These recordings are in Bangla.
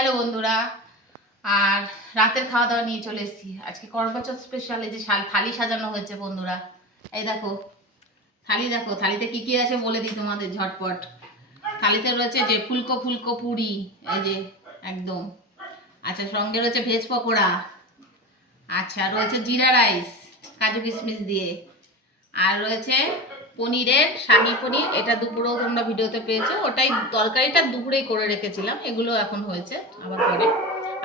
হ্যালো বন্ধুরা, আর রাতের খাওয়া দাওয়া নিয়ে চলে এসেছি। আজকে করবা চৌথ স্পেশাল এই যে থালি সাজানো হয়েছে বন্ধুরা। এই দেখো থালি, দেখো থালিতে কি কি আছে বলে দিই তোমাদের ঝটপট। থালিতে রয়েছে যে ফুলকো ফুলকো পুরি, এই যে একদম। আচ্ছা, সঙ্গে রয়েছে ভেজ পকোড়া। আচ্ছা, রয়েছে জিরা রাইস কাজু কিশমিশ দিয়ে। আর রয়েছে পনিরের শাহি পনির, এটা দুপুরেও তোমরা ভিডিওতে পেয়েছো। ওটাই তরকারিটা দুপুরেই করে রেখেছিলাম, এগুলো এখন হয়েছে আবার পরে।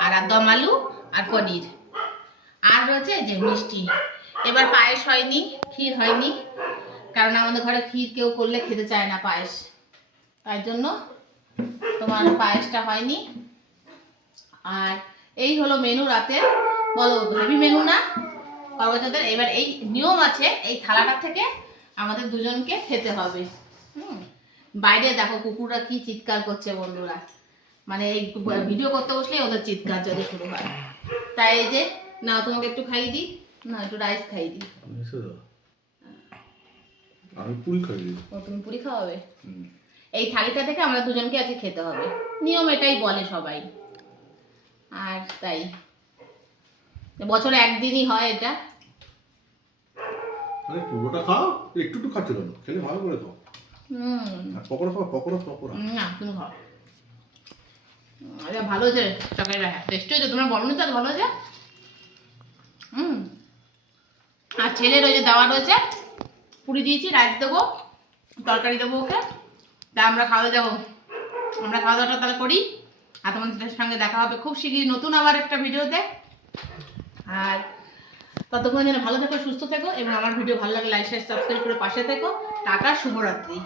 আর দম আলু আর পনির। আর রয়েছে যে মিষ্টি। এবার পায়েস হয়নি, ক্ষীর হয়নি, কারণ আমাদের ঘরে ক্ষীর কেউ করলে খেতে চায় না পায়েস, তাই জন্য তোমার পায়েসটা হয়নি। আর এই হলো মেনু রাতের। বলো হেভি মেনু না করবাচৌথের? এবার এই নিয়ম আছে, এই থালাটা থেকে আমাদের দুজনকে খেতে হবে। বাইরে দেখো কুকুররা কি চিৎকার করছে বন্ধুরা, মানে এই ভিডিও করতে বসলে ওদের চিৎকার যদি শুরু হয়। তাই এই যে না, তোমাকে একটু খাইয়ে দিই, না একটু রাইস খাইয়ে দিই। আমি পুরি খাই। ও, তুমি পুরি খাওয়াবে? এই থালিটা থেকে আমরা দুজনকে আজকে খেতে হবে, নিয়ম এটাই বলে সবাই। আর তাই বছরে একদিনই হয় এটা। আরে পুরোটা খাও, একটু একটু খাচ্ছ কেন? খেলে ভালো করে খাও। আর পকোড়া খাও, পকোড়া। না তুমি খাও। আরে ভালো হয়েছে তরকারিটা, টেস্টি হয়েছে। তোমরা বলো না তো ভালো হয়েছে। আর ছেলের ওই যে দেওয়া রয়েছে, পুরি দিয়েছি, রাইস দেবো, তরকারি দেবো ওকে। তা আমরা খাওয়া যাবো, আমরা খাওয়া দাওয়াটা তাহলে করি। আর তোমাদের সঙ্গে দেখা হবে খুব শীঘ্রই নতুন আবার একটা ভিডিওতে। আর ততক্ষণ যেন ভালো থেকো, সুস্থ থেকো, এবং আমার ভিডিও ভালো লাগলে লাইক শেয়ার সাবস্ক্রাইব করে পাশে থেকো। টাটা, শুভরাত্রি।